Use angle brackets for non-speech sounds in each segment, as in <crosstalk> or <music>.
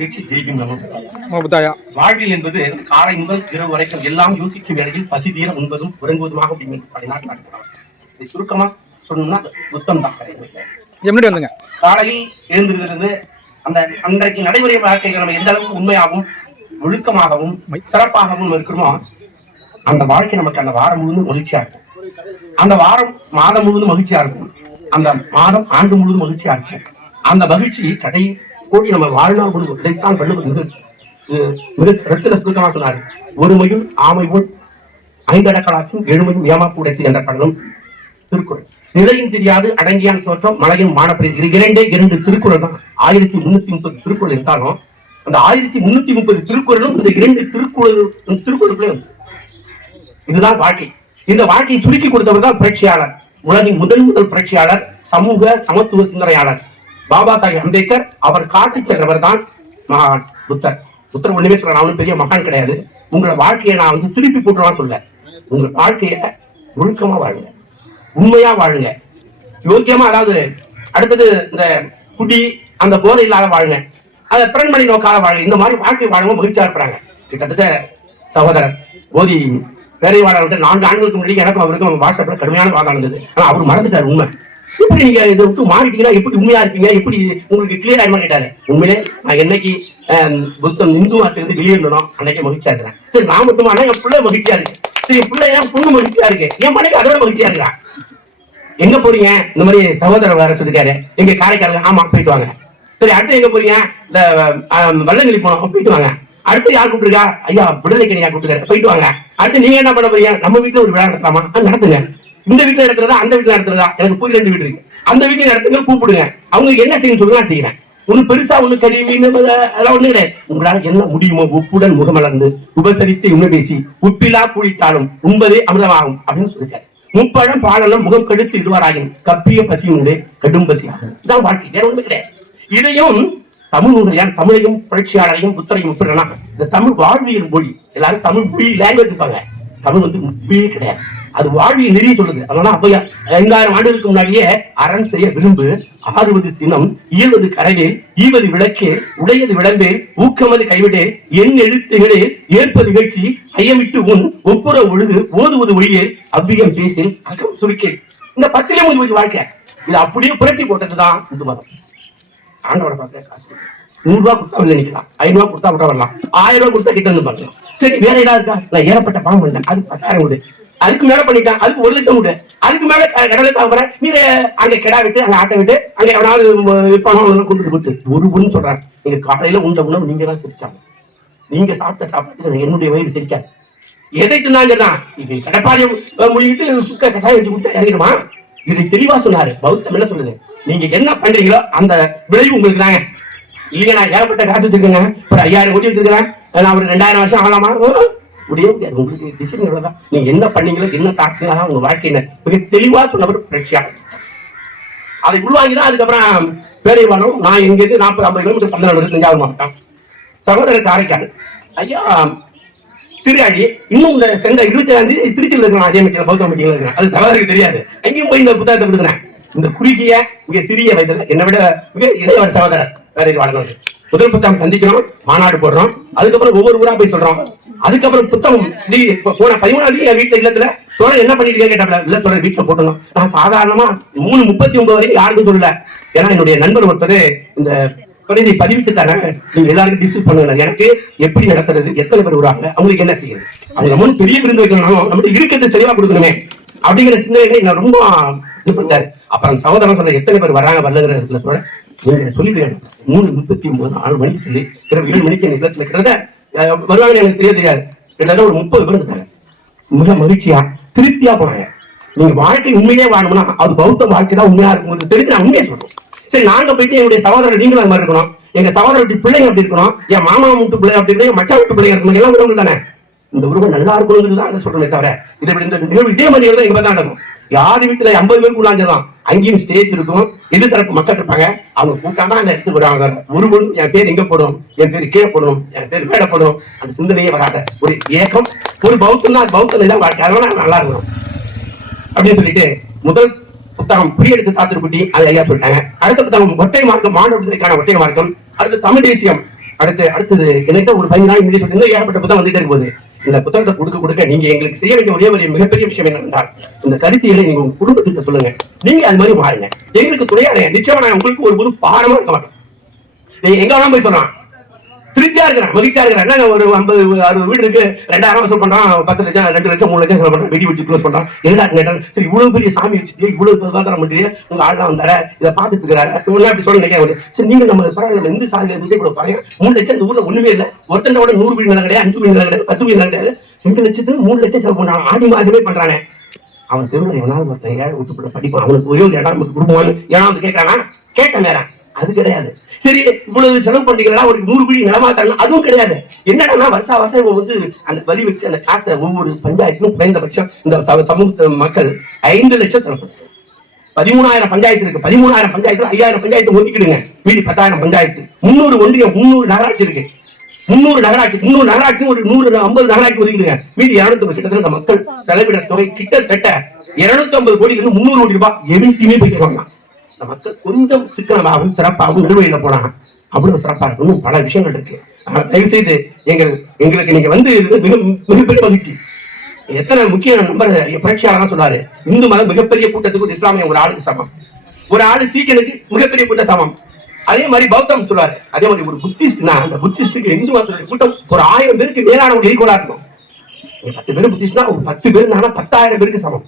ஜெயிக்கும் நம்ம முப்பத்தாயா வாழ்வில் என்பது காலை முதல் இரவு வரைக்கும் எல்லாம் யோசிக்கும் வேளையில் பசி தீர உண்பதும் உறங்குவதுமாக அப்படின்னு சுருக்கமா சொல்லணும்னா புத்தம் தான். எப்படி வந்துங்க? காலையில் எழுந்திருந்து அந்த அன்றைக்கு நடைமுறை வாழ்க்கையில் நம்ம எந்த அளவுக்கு உண்மையாகவும் ஒழுக்கமாகவும் சிறப்பாகவும் இருக்கிறோமோ அந்த வாழ்க்கை நமக்கு அந்த வாரம் முழுவதும் மகிழ்ச்சியா இருக்கும். அந்த வாரம் மாதம் முழுவதும் மகிழ்ச்சியா இருக்கும். அந்த மாதம் ஆண்டு முழுவதும் மகிழ்ச்சியா இருக்கும். அந்த மகிழ்ச்சி கடை கோடி நம்ம வாழ்நாள் முழுவதும் இதைத்தான் வள்ளுவர் மிக ரத்தின சுருக்கமா சொன்னார் ஒரு மயில் ஆமை போல் ஐந்தடக்கலாற்றும் எழுமையும் ஏமாப்பு உடைத்து என்ற படலும் திருக்குறள். நிலையும் தெரியாது அடங்கியான் தோற்றம் மலையும் மானப்படி இது இரண்டே இரண்டு திருக்குறள் தான். ஆயிரத்தி முன்னூத்தி முப்பது திருக்குறள் இருந்தாலும் அந்த ஆயிரத்தி முன்னூத்தி முப்பது திருக்குறளும் இந்த இரண்டு திருக்குறள் திருக்குறளுக்குள்ளே இதுதான் வாழ்க்கை. இந்த வாழ்க்கையை சுருக்கி கொடுத்தவர் தான் புரட்சியாளர். உலகின் முதல் முதல் புரட்சியாளர் சமூக சமத்துவ சிந்தனையாளர். பாபா சாஹிப் அம்பேத்கர் அவர் காட்டி சென்றவர் தான் மகான் புத்தர். புத்தர் ஒண்ணுமே சொல்ல நான் பெரிய மகான் கிடையாது. உங்களோட வாழ்க்கையை நான் வந்து திருப்பி போட்டுருவான்னு சொல்ல. உங்க வாழ்க்கைய ஒழுக்கமா வாழுங்க. உண்மையா வாழுங்க. யோக்கியமா அதாவது அடுத்தது இந்த குடி அந்த போதை இல்லாத வாழுங்க. அதை பிரண்மணி நோக்கால வாழுங்க. இந்த மாதிரி வாழ்க்கை வாழவும் மகிழ்ச்சியா இருக்கிறாங்க கிட்டத்தட்ட சகோதரர் போதி பேரைவாளர்கிட்ட நான்கு ஆண்டுகளுக்கு முன்னாடி எனக்கும் அவருக்கும் வாட்ஸ்அப்ல கடுமையான வாதம் இருந்தது ஆனா அவர் மறந்துட்டார் உண்மை. இப்படி நீங்க இதை விட்டு மாறிட்டீங்கன்னா எப்படி உண்மையா இருப்பீங்க எப்படி உங்களுக்கு கிளியர் ஆயிமா கேட்டாரு. உண்மையிலே நான் என்னைக்கு ஆஹ், புத்தம் இந்து இருந்து வெளியேறணும் அன்னைக்கு மகிழ்ச்சியா இருக்கிறேன். சரி நான் மட்டுமா? என் பிள்ளை மகிழ்ச்சியா இருக்கு சரி என் பிள்ளை என் பொண்ணு மகிழ்ச்சியா இருக்கு. என் மனைவி அதோட மகிழ்ச்சியா இருக்கிறான் எங்க போறீங்க? இந்த மாதிரி சகோதரர் வர சொல்லிருக்காரு. எங்க காரைக்கால ஆமா போயிட்டு வாங்க. சரி அடுத்து எங்க போறீங்க? இந்த ஆஹ், போனோம் போயிட்டு வாங்க. அடுத்து யார் கூப்பிட்டுருக்கா? ஐயா விடுதலைக்கு யார் கூப்பிட்டுருக்காரு. போயிட்டு வாங்க. அடுத்து நீங்க என்ன பண்ண போறீங்க? நம்ம வீட்டுல ஒரு விழா நடத்தலாமா? நடத்துங்க. இந்த வீட்டுல நடத்துறதா அந்த வீட்டுல நடத்துறதா எனக்கு புது ரெண்டு வீடு இருக்கு. அந்த வீட்டுல நடத்துங்க கூப்பிடுங்க. அவங்க என்ன செய்யணும் சொல்லுங்க நான் செய்யறேன் ஒண்ணு பெருசா ஒண்ணு கறி மீன் அதெல்லாம் ஒண்ணு கிடையாது. உங்களால என்ன முடியுமோ உப்புடன் முகமலர்ந்து உபசரித்து உண்ண பேசி உப்பிலா கூலித்தாலும் உண்பதே அமிர்தமாகும் அப்படின்னு சொல்லிருக்காரு முப்பழம் பாலெல்லாம் முகம் கெடுத்து இதுவாராகும் கப்பிய பசி உண்டு கடும் பசி ஆகும் இதான் வாழ்க்கை. வேற ஒண்ணுமே கிடையாது. இதையும் தமிழ் நூலையான் தமிழையும் புரட்சியாளரையும் புத்தரையும் ஒப்பிடலாம் இந்த தமிழ் வாழ்வியல் மொழி எல்லாரும் தமிழ் மொழி லாங்குவேஜ் இருப்பாங்க. தமிழ் வந்து மொழியே கிடையாது. அது வாழ்வியல் நிறைய சொல்லுது. அதனால அப்பையா ஐந்தாயிரம் ஆண்டுகளுக்கு முன்னாடியே அரண் செய்ய விரும்பு ஆறுவது சினம் இயல்வது கரவே ஈவது விளக்கே உடையது விளம்பே ஊக்கமது கைவிடே எண் எழுத்துகளே ஏற்பது நிகழ்ச்சி ஐயமிட்டு உன் ஒப்புற ஒழுது ஓதுவது ஒழியே அவ்வியம் பேசேன் அகம் சுருக்கே. இந்த பத்திலே முடிவு வாழ்க்கை. இது அப்படியே புரட்டி போட்டதுதான் இந்து மதம். ஆண்டவரை பார்க்க காசு. நூறு ரூபாய் கொடுத்தா வெளில நிக்கலாம். ஐநூறு ரூபாய் கொடுத்தா விட வரலாம். ஆயிரம் ரூபாய் கொடுத்தா கிட்ட வந்து பார்க்கலாம். சரி வேற ஏதாவது இருக்கா? நான் ஏறப்பட்ட பணம் வந்தேன் அது பத்தாயிரம் கொடு அதுக்கு மேல பண்ணிட்டான் அதுக்கு ஒரு லட்சம் கொடு. அதுக்கு மேல கடலை பாக்குறேன் நீ அங்க கிடா விட்டு அங்க ஆட்டை விட்டு அங்க எவனாவது விற்பானோ பணம் கொடுத்து ஒரு பொண்ணு சொல்றாங்க நீங்க காலையில உண்ட உணவு நீங்க தான் சிரிச்சாங்க. நீங்க சாப்பிட்ட சாப்பிட்டு என்னுடைய வயிறு சிரிக்காது. எதை தின்னாங்கதான் இது கடப்பாரியம் முடிக்கிட்டு சுக்க கசாயம் வச்சு கொடுத்தா இறங்கிடுமா? இதை தெளிவா சொன்னாரு. பௌத்தம் என்ன சொல்லுது? நீங்க என்ன பண்றீங்களோ அந்த விளைவு உங்களுக்கு தாங்க. இல்லைங்க நான் ஏகப்பட்ட காசு வச்சிருக்கேங்க. ஒரு ஐயாயிரம் கோடி வச்சிருக்கேன் நான் ஒரு ரெண்டாயிரம் வருஷம் ஆகலாமா? முடியவே முடியாது உங்களுக்கு டிசிஷன் எவ்வளவுதான் நீங்க என்ன பண்ணீங்களோ என்ன சாப்பிட்டீங்களோ உங்க வாழ்க்கையில மிக தெளிவா சொன்னவர் பிரட்சியா அதை உள்வாங்கிதான் அதுக்கப்புறம் பேரைவானம் நான் இங்கிருந்து நாற்பது ஐம்பது கிலோமீட்டர் பந்தநாடு தஞ்சாவூர் மாவட்டம். சகோதரர் காரைக்கால். ஐயா சிறுகாழி இன்னும் இந்த சென்ற இருபத்தி ஏழாம் தேதி திருச்சியில் இருக்கலாம் அதே மீட்டிங் பௌத்த மீட்டிங்ல இருக்கேன் அது சகோதரருக்கு தெரியாது. அங்கேயும் போய் இந்த புத்தகத்தை கொடுக்குறேன் இந்த குறுகிய மிக சிறிய வயதுல என்னை விட மிக இளையவர் சகோதரர். வேற வாழ்க்கை முதல் புத்தகம் சந்திக்கிறோம் மாநாடு போடுறோம். அதுக்கப்புறம் ஒவ்வொரு ஊரா போய் சொல்றோம். அதுக்கப்புறம் புத்தகம். நீ போன பதிமூணாம் தேதி என் வீட்டுல இல்லத்துல தோழர் என்ன பண்ணிட்டு கேட்டாப்ல இல்ல தோழர் வீட்டுல போட்டணும் நான் சாதாரணமா மூணு முப்பத்தி ஒன்பது வரைக்கும் யாருக்கும் சொல்லல. ஏன்னா என்னுடைய நண்பர் ஒருத்தர் இந்த குறைந்தை பதிவிட்டு தரேன் நீங்க எல்லாருக்கும் டிஸ்கஸ் பண்ணுங்க. எனக்கு எப்படி நடத்துறது எத்தனை பேர் வருவாங்க அவங்களுக்கு என்ன செய்யுது அவங்க நம்ம பெரிய விருந்து வைக்கணும் நம்ம இருக்கிறது தெளிவா கொடுக்கணுமே. அப்படிங்கிற சிந்தனை நான் ரொம்ப இது பண்ணாரு அப்புறம் சகோதரன் சொன்ன எத்தனை பேர் வர்றாங்க வரலங்கிறதுல கூட நீங்க சொல்லிட்டு மூணு முப்பத்தி ஒன்பது நாலு மணிக்கு சொல்லி இரவு ஏழு மணிக்கு என் இல்லத்துல இருக்கிறத வருவாங்கன்னு எனக்கு தெரிய தெரியாது. கிட்டத்தட்ட ஒரு முப்பது பேர் இருக்காங்க. மிக மகிழ்ச்சியா திருப்தியா போறாங்க. நீங்க வாழ்க்கை உண்மையே வாழணும்னா அது பௌத்த வாழ்க்கை தான் உண்மையா இருக்கும். தெரிஞ்சு நான் உண்மையை சொல்றோம் சரி நாங்க போயிட்டு என்னுடைய சகோதரர் நீங்களும் அது மாதிரி இருக்கணும். எங்க சகோதரர் பிள்ளைங்க அப்படி இருக்கணும். என் மாமா வீட்டு பிள்ளை அப்படி இருக்கணும். என் மச்சான் வீட்டு பிள்ளைங்க இருக்கணும். எல்லாம் உறவுகள் தானே? இந்த உறவு நல்லா இருக்கணுங்கிறது தான் சொல்றேன் தவிர இதை விட இந்த நிகழ்வு இதே மாதிரி தான் எங்க தான் நடக்கும். யார் வீட்டுல ஐம்பது பேருக்கு உள்ளாஞ்சலாம் அங்கேயும் ஸ்டேஜ் இருக்கும். எது தரப்பு மக்கள் இருப்பாங்க. அவங்க கூட்டாதான் அந்த எடுத்து வருவாங்க. உருவம் என் பேர் எங்க போடும்? என் பேர் கீழே போடும். என் பேர் மேல போடும். அந்த சிந்தனையே வராத ஒரு ஏக்கம் ஒரு பௌத்தம்னா பௌத்தம் தான் வாழ்க்கை. நல்லா இருக்கணும். அப்படின்னு சொல்லிட்டு முதல் புத்தகம் குறியெடுத்து தாத்திருக்குட்டி அது ஐயா சொல்லிட்டாங்க. அடுத்த புத்தகம் ஒட்டை மார்க்கம் மாணவர்களுக்கான ஒட்டை மார்க்கம். அடுத்து தமிழ் தேசியம். அடுத்து அடுத்தது என்கிட்ட ஒரு பதினஞ்சு நாள் முன்னாடி சொல்லியிருந்தேன் ஏகப்பட்ட புத்தகம் வந்துட்டே இருக்கும்போது இந்த புத்தகத்தை கொடுக்க கொடுக்க நீங்க எங்களுக்கு செய்ய வேண்டிய ஒரே ஒரு மிகப்பெரிய விஷயம் என்னவென்றால் இந்த கருத்தியலை நீங்க உங்க குடும்பத்துக்கு சொல்லுங்க. நீங்க அது மாதிரி மாறுங்க. எங்களுக்கு துணையாக நிச்சயமா நான் உங்களுக்கு ஒரு புது பாரமா இருக்க மாட்டோம் எங்க வேணாலும் போய் சொல்றான் திருப்தியா இருக்கிறேன் மகிழ்ச்சியா இருக்கிறேன். என்னங்க ஒரு ஐம்பது அறுபது வீடு இருக்கு ரெண்டாயிரம் வசூல் பண்றான் பத்து லட்சம் ரெண்டு லட்சம் மூணு லட்சம் பண்றான் வெடி வச்சு க்ளோஸ் பண்றான். என்ன கேட்டான் சரி இவ்வளவு பெரிய சாமி வச்சுட்டு இவ்வளவு விவாதம் பண்ணிட்டு உங்க ஆள்லாம் வந்தார? இதை பார்த்துட்டு இருக்கிறாரு இவங்க அப்படி சொல்ல நினைக்காது சரி நீங்க நம்ம பரவாயில்ல எந்த இந்த சாலையில இருந்து பாருங்க மூணு லட்சம் இந்த ஊர்ல ஒண்ணுமே இல்ல. ஒருத்தன் கூட நூறு வீடு நிலம் கிடையாது அஞ்சு வீடு நிலம் கிடையாது பத்து வீடு நிலம் கிடையாது. ரெண்டு லட்சத்துக்கு மூணு லட்சம் செலவு பண்றான். ஆடி மாசமே பண்றானே. அவன் தெருவில் எவனாவது ஒருத்தன் ஏழை விட்டு படிப்பான். அவனுக்கு ஒரே ஒரு இடம் குடும்பம் கொடுப்பான்னு ஏன்னா வந்து கேட்கறானா கேட்ட நேரம் அது கிடையாது. சரி இவ்வளவு செலவு பண்றீங்களா ஒரு நூறு குழி நிலமா தரலாம் அதுவும் கிடையாது. என்னடா வருஷா வருஷம் இவன் வந்து அந்த வரி வச்சு அந்த காசை ஒவ்வொரு பஞ்சாயத்துக்கும் குறைந்தபட்சம் இந்த சமூக மக்கள் ஐந்து லட்சம் செலவு பதிமூணாயிரம் பஞ்சாயத்து இருக்கு. பதிமூணாயிரம் பஞ்சாயத்துல ஐயாயிரம் பஞ்சாயத்து ஒதுக்கிடுங்க. மீதி பத்தாயிரம் பஞ்சாயத்து. முன்னூறு ஒன்றியம் முன்னூறு நகராட்சி இருக்கு. முன்னூறு நகராட்சி முன்னூறு நகராட்சி ஒரு நூறு ஐம்பது நகராட்சி ஒதுக்கிடுங்க. மீதி இருநூத்தி கிட்டத்தட்ட இந்த மக்கள் செலவிட தொகை கிட்டத்தட்ட இருநூத்தி ஐம்பது கோடி இருந்து முன்னூறு கோடி ரூபாய் எவன்ட்டுமே போயிட்டு வாங்கலாம் நமக்கு கொஞ்சம் சிக்கனமாகவும் சிறப்பாகவும் நிலுவையில போனா அவ்வளவு சிறப்பா இருக்கும் பல விஷயங்கள் இருக்கு. ஆனா, தயவு செய்து எங்கள் எங்களுக்கு நீங்க வந்து மிக மிகப்பெரிய மகிழ்ச்சி. எத்தனை முக்கிய நம்பர் புரட்சியாளர் சொன்னாரு இந்து மதம் மிகப்பெரிய கூட்டத்துக்கு ஒரு இஸ்லாமிய ஒரு ஆளுக்கு சமம். ஒரு ஆளு சீக்கியனுக்கு மிகப்பெரிய கூட்டம் சமம். அதே மாதிரி பௌத்தம் சொல்றாரு. அதே மாதிரி ஒரு புத்திஸ்ட்னா அந்த புத்திஸ்டுக்கு இந்து மதத்துடைய கூட்டம் ஒரு ஆயிரம் பேருக்கு மேலான ஒரு ஈக்குவலா இருக்கும். பத்து பேர் புத்திஸ்ட்னா ஒரு பத்து பேர் பத்தாயிரம் பேருக்கு சமம்.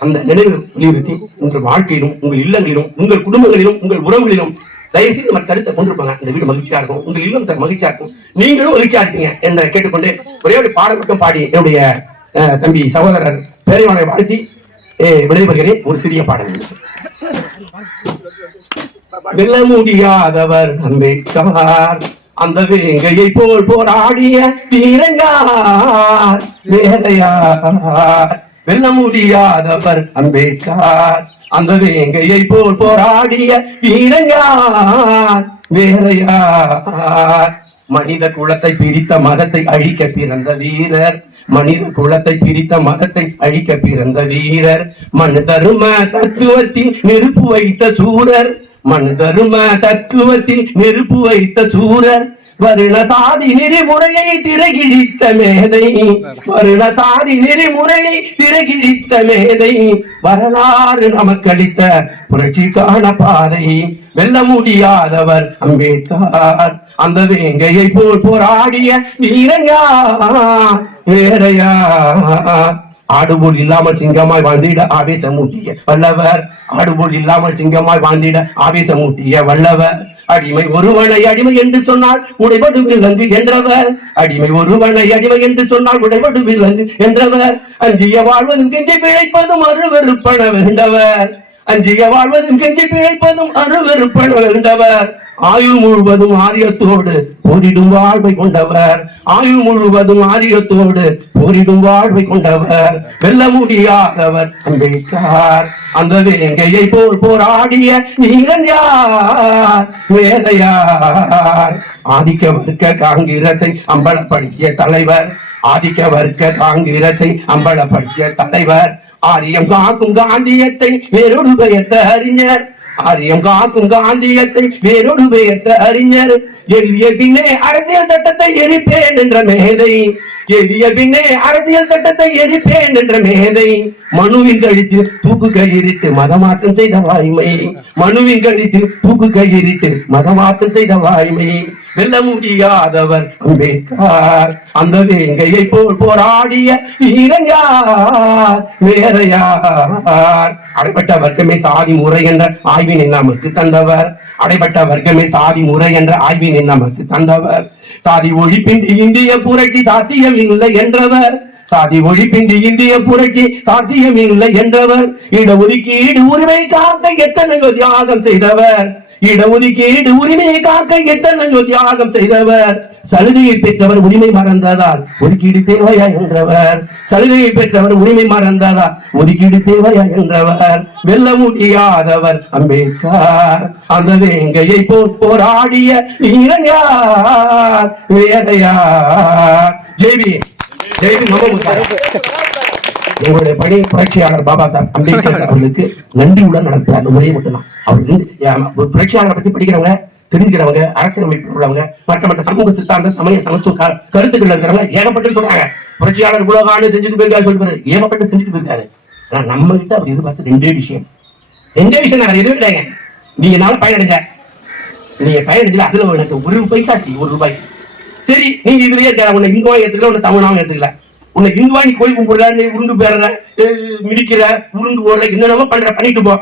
அந்த நினைவு வலியுறுத்தி உங்கள் வாழ்க்கையிலும் உங்கள் இல்லங்களிலும் உங்கள் குடும்பங்களிலும் உங்கள் உறவுகளிலும். தயவு செய்து நம்ம கருத்தை கொண்டிருப்பாங்க இந்த வீடு மகிழ்ச்சியா இருக்கும். உங்கள் இல்லம் சார் மகிழ்ச்சியா இருக்கும். நீங்களும் மகிழ்ச்சியா இருக்கீங்க என்ற கேட்டுக்கொண்டு ஒரே ஒரு பாடல் மட்டும் பாடி என்னுடைய அஹ், தம்பி சகோதரர் பேரைவாளை வாழ்த்தி விடைபெறுகிறேன். ஒரு சிறிய பாடல். வெல்ல முடியாதவர் அம்பேத்கர் அந்த வேங்கையை போல் போராடிய வீரங்கார் வேலையார். வெல்ல முடியாதவர் அம்பேத்கார் அந்த வேங்கையை போல் போராடிய வீரங்கார் வேலையார். மனித குலத்தை பிரித்த மதத்தை அழிக்க பிறந்த வீரர் மனித குலத்தை பிரித்த மதத்தை அழிக்க பிறந்த வீரர். மண் தரும தத்துவத்தில் நெருப்பு வைத்த சூரர். மண் தரும தத்துவத்தில் நெருப்பு வைத்த சூரர். வருண சாதி நெறிமுறையை திரைகிழித்த மேதை. வருண சாதி நெறிமுறையை திரைகிழித்த மேதை. வரலாறு நமக்களித்த புரட்சிக்கான பாதை. வெல்ல முடியாதவர் அந்த வேங்கையை போல் போராடிய வீரையா வேறையா. ஆடுபோல் இல்லாமல் சிங்கமாய் வாழ்ந்திட ஆவேசமூட்டிய வல்லவர். ஆடுபோல் இல்லாமல் சிங்கமாய் வாழ்ந்திட ஆவேசமூட்டிய வல்லவர். அடிமை ஒருவனை அடிமை என்று சொன்னால் உடைபடு விலங்கு என்றவர். அடிமை ஒருவனை அடிமை என்று சொன்னால் உடைபடு விலங்கு என்றவர். அஞ்சிய வாழ்வதும் கெஞ்சி பிழைப்பதும் அருவருப்பண வேண்டவர். அஞ்சிய வாழ்வதும் கெஞ்சி பிழைப்பதும் அருவருப்பன் வளர்ந்தவர். ஆயுள் முழுவதும் ஆரியத்தோடு போரிடும் வாழ்வை கொண்டவர். ஆயுள் முழுவதும் ஆரியத்தோடு போரிடும் வாழ்வை கொண்டவர். வெல்ல முடியாதவர் அம்பேத்கார் அந்த வேங்கையை போல் போராடிய வீரன் யார்? வேலையார் ஆதிக்க வர்க்க காங்கிரஸை அம்பலப்படுத்திய தலைவர். ஆதிக்க வர்க்க காங்கிரஸை அம்பலப்படுத்திய தலைவர். ஆரியம் காக்கும் காந்தியத்தை வேறொரு பயத்த அறிஞர் ஆரியம் காக்கும் காந்தியத்தை வேறொரு பெயர்த்த அறிஞர். எழுதிய பின்னே அரசியல் சட்டத்தை எரிப்பேன் என்ற மேதை. எழுதிய பின்னே அரசியல் சட்டத்தை எரிப்பேன் என்ற மேதை. மனுவின் கழித்து தூக்கு கையிரிட்டு மதமாற்றம் செய்த வாய்மை. மனுவின் கழித்து தூக்கு கையிரிட்டு மதமாற்றம் செய்த வாய்மை. வெல்ல முடியாதவர் அம்பேத்கார். அந்த வேங்கையை போல் போராடிய வீரங்கார் வேறையார் அடைப்பட்ட வர்க்கமே சாதி முறை என்ற ஆய்வினை நமக்கு தந்தவர். அடைபட்ட வர்க்கமே சாதி முறை என்ற ஆய்வின் நமக்கு தந்தவர். சாதி ஒழிப்பின்றி இந்திய புரட்சி சாத்தியம் இல்லை என்றவர். சாதி ஒழிப்பின்றி இந்திய புரட்சி சாத்தியம் இல்லை என்றவர். இடஒதுக்கீடு உரிமை காக்க எத்தனையோ தியாகம் செய்தவர். இடஒதுக்கீடு உரிமையை காக்க எத்தனையோ தியாகம் செய்தவர்? சலுகையை பெற்றவர் உரிமை மறந்ததால் ஒதுக்கீடு தேவையா என்றவர்? சலுகையை பெற்றவர் உரிமை மறந்ததால் ஒதுக்கீடு தேவையா என்றவர்? வெல்ல முடியாதவர் அம்பேத்கர். அந்த வேங்கையை போல் போராடிய வீரன் யார்? வேதையார். ஜெய்வி ஜெய்வி மமமுத்தார் எங்களுடைய பணி புரட்சியாளர் பாபா சாஹேப் அம்பேத்கர் <laughs> அவர்களுக்கு நன்றியுடன் நடத்துறார் அந்த முறையை மட்டும்தான். அவர் புரட்சியாளரை பத்தி படிக்கிறவங்க தெரிஞ்சிறவங்க அரசியலமைப்பு உள்ளவங்க மற்ற மற்ற சமூக சித்தாந்த சமய சமத்துவ கருத்துக்கள் இருக்கிறவங்க ஏகப்பட்டு சொல்றாங்க. புரட்சியாளர் ஆண்டு செஞ்சுட்டு போயிருக்காரு சொல்லிட்டு ஏகப்பட்டு செஞ்சுட்டு போயிருக்காரு. ஆனா நம்ம கிட்ட அவர் எதிர்பார்த்து ரெண்டே விஷயம். ரெண்டே விஷயம் வேற எதுவும் இல்லைங்க. நீங்க என்னால பயனடைஞ்ச நீங்க பயனடைஞ்சல அதுல எனக்கு ஒரு பைசாச்சு ஒரு ரூபாய். சரி நீங்க இதுலயே உன்னை இந்துவா எடுத்துக்கல உன்னை தமிழாவும் எடுத்துக்கல. உன்னை இந்துவா நீ கோயில் கும்பிடுற நீ உருண்டு பேடுற அஹ் மிதிக்கிற உருண்டு ஓடுற என்னென்னமோ பண்ற பண்ணிட்டு போ.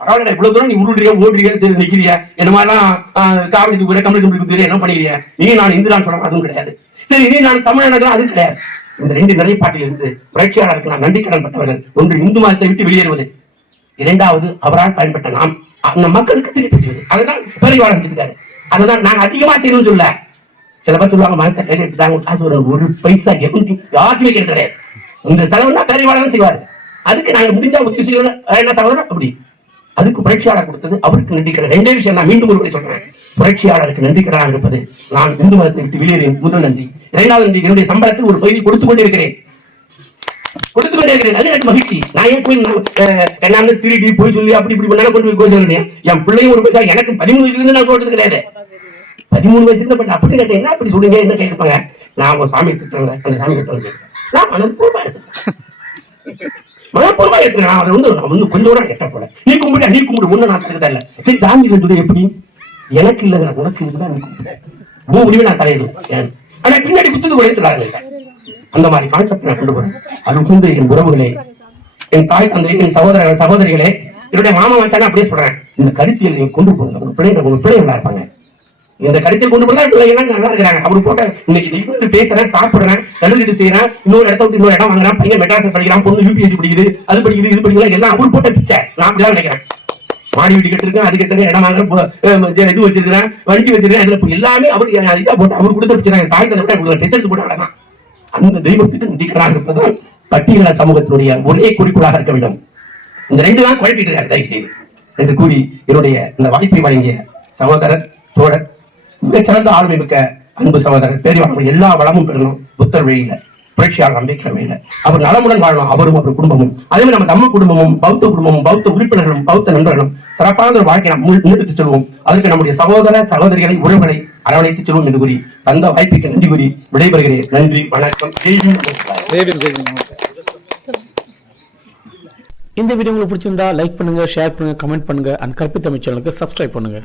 பரவாயில்ல இவ்வளவு தூரம் நீ உருடுறியா ஓடுறியா நிக்கிறியா? என்ன மாதிரிலாம் ஆஹ், காவடி தூக்குற கம்பளி கம்பளி என்ன பண்ணிக்கிறியா? நீ நான் இந்துதான் சொல்றேன் அதுவும் கிடையாது. சரி நீ நான் தமிழ் எனக்கு கிடையாது. இந்த ரெண்டு நிலைப்பாட்டில் இருந்து புரட்சியாளருக்கு நான் நன்றி கடன் பட்டவர்கள். ஒன்று இந்து மதத்தை விட்டு வெளியேறுவது. இரண்டாவது அவரால் பயன்பட்ட நாம். அந்த மக்களுக்கு திருப்பி செய்வது. அதுதான் பெரியவாளர் இருக்காரு அதுதான் நாங்க அதிகமா செய்யணும்னு சொல்ல சில பேர் சொல்லுவாங்க மரத்தை கறி எடுத்துட்டாங்க காசு ஒரு ஒரு பைசா எவனுக்கு யாருக்குமே கேட்க கிடையாது. இந்த செலவுனா கறி தான் செய்வார். அதுக்கு நாங்க முடிஞ்சா உதவி செய்யணும் என்ன சகோதரர் அப்படி. அதுக்கு புரட்சியாளர் கொடுத்தது அவருக்கு நன்றி கடன். ரெண்டே விஷயம் நான் மீண்டும் ஒரு சொல்றேன். புரட்சியாளருக்கு நன்றி கடனாக இருப்பது நான் இந்து மதத்தை விட்டு வெளியேறேன். முதல் நன்றி. இரண்டாவது நன்றி என்னுடைய சம்பளத்தில் ஒரு பகுதி கொடுத்து கொண்டிருக்கிறேன். கொடுத்து கொண்டிருக்கிறேன். அது எனக்கு மகிழ்ச்சி. நான் ஏன் போய் என்ன திருடி போய் சொல்லி அப்படி இப்படி பண்ணாலும் கொண்டு போய் கோயில் என் பிள்ளையும் ஒரு பைசா எனக்கு பதிமூணு வயசுல இருந்து நான் போட்டது கிடையாது. பதிமூணு வயசுல இருந்து அப்படி கேட்டேன் என்ன அப்படி சொல்லுங்க என்ன கேட்பாங்க? நான் ஒரு சாமி திட்டங்க அந்த சாமி திட்டுறேன் நான் மனப்பூர்வமா எடுத்துக்கிறேன் மனப்பூர்வமா எடுத்துக்கிறேன் நான் வந்து நான் வந்து கொஞ்சம் கூட கெட்ட போல. நீ கும்பிடு நீ கும்பிடு. ஒண்ணு நான் தருதா இல்ல. சரி சாமி வந்து எப்படி? எனக்கு இல்ல உனக்கு இருக்குதான் நீ கும்பிடு. உன் முடிவை நான் தலையிடுவேன். ஆனா பின்னாடி குத்துக்கு உடைத்துறாங்க அந்த மாதிரி கான்செப்ட் நான் கொண்டு போறேன். அது வந்து என் உறவுகளே என் தாய் தந்தை என் சகோதர சகோதரிகளே என்னுடைய மாமா வச்சானே அப்படியே சொல்றேன். இந்த கருத்தியல் நீங்க கொண்டு போங்க. உங்க பிள்ளைங்க உங்க பிள்ளைங்களா இருப்பாங்க. இந்த கருத்தை கொண்டு போனா பிள்ளைங்க எல்லாம் நல்லா இருக்கிறாங்க. அவரு போட்ட இன்னைக்கு இன்னொரு பேசுறேன் சாப்பிடுறேன் கழுவிட்டு செய்யறேன் இன்னொரு இடத்த விட்டு இன்னொரு இடம் வாங்குறான் பையன் மெட்ராஸ் படிக்கிறான் பொண்ணு யூபிஎஸ்சி படிக்குது அது படிக்குது இது படிக்குது எல்லாம் அவரு போட்ட பிச்சை. நான் அப்படிதான் நினைக்கிறேன். மாடி வீடு கட்டிருக்கேன் அது கட்டுறேன் இடம் வாங்குறேன் இது வச்சிருக்கிறேன் வண்டி வச்சிருக்கேன் இதுல எல்லாமே அவர் இதா போட்டு அவர் கொடுத்த பிச்சை தாய் தந்தை விட இவ்வளவு பெத்தெடுத்து போட்டு அந்த தெய்வத்துக்கு நன்றிக்கடாக இருப்பதுதான் பட்டியல சமூகத்தினுடைய ஒரே குறிக்கோளாக இருக்க வேண்டும். இந்த ரெண்டு தான் குழப்பிட்டு இருக்காரு தயவு செய்து என்று கூறி என்னுடைய இந்த வாய்ப்பை வழங்கிய சகோதரர் தோழர் மிகச்சிறந்த ஆளுமை மிக்க அன்பு சகோதரர் பெரியவாளர் எல்லா வளமும் பெறணும் புத்தர் வழியில புரட்சியாளர் அம்பேத்கர் வழியில அவர் நலமுடன் வாழணும் அவரும் அவர் குடும்பமும். அதே மாதிரி நம்ம நம்ம குடும்பமும் பௌத்த குடும்பமும் பௌத்த உறுப்பினர்களும் பௌத்த நண்பர்களும் சிறப்பான ஒரு வாழ்க்கை நாம் முன்- முன்னெடுத்துச் செல்வோம். அதற்கு நம்முடைய சகோதர சகோதரிகளை உறவுகளை அரவணைத்துச் செல்வோம் என்று கூறி தந்த வாய்ப்புக்கு நன்றி கூறி விடைபெறுகிறேன். நன்றி வணக்கம். இந்த வீடியோ உங்களுக்கு பிடிச்சிருந்தா லைக் பண்ணுங்க ஷேர் பண்ணுங்க கமெண்ட் பண்ணுங்க அண்ட் கற்பித்தமிழ் சேனலுக்கு சப்ஸ்கிரைப் பண்ணுங்க.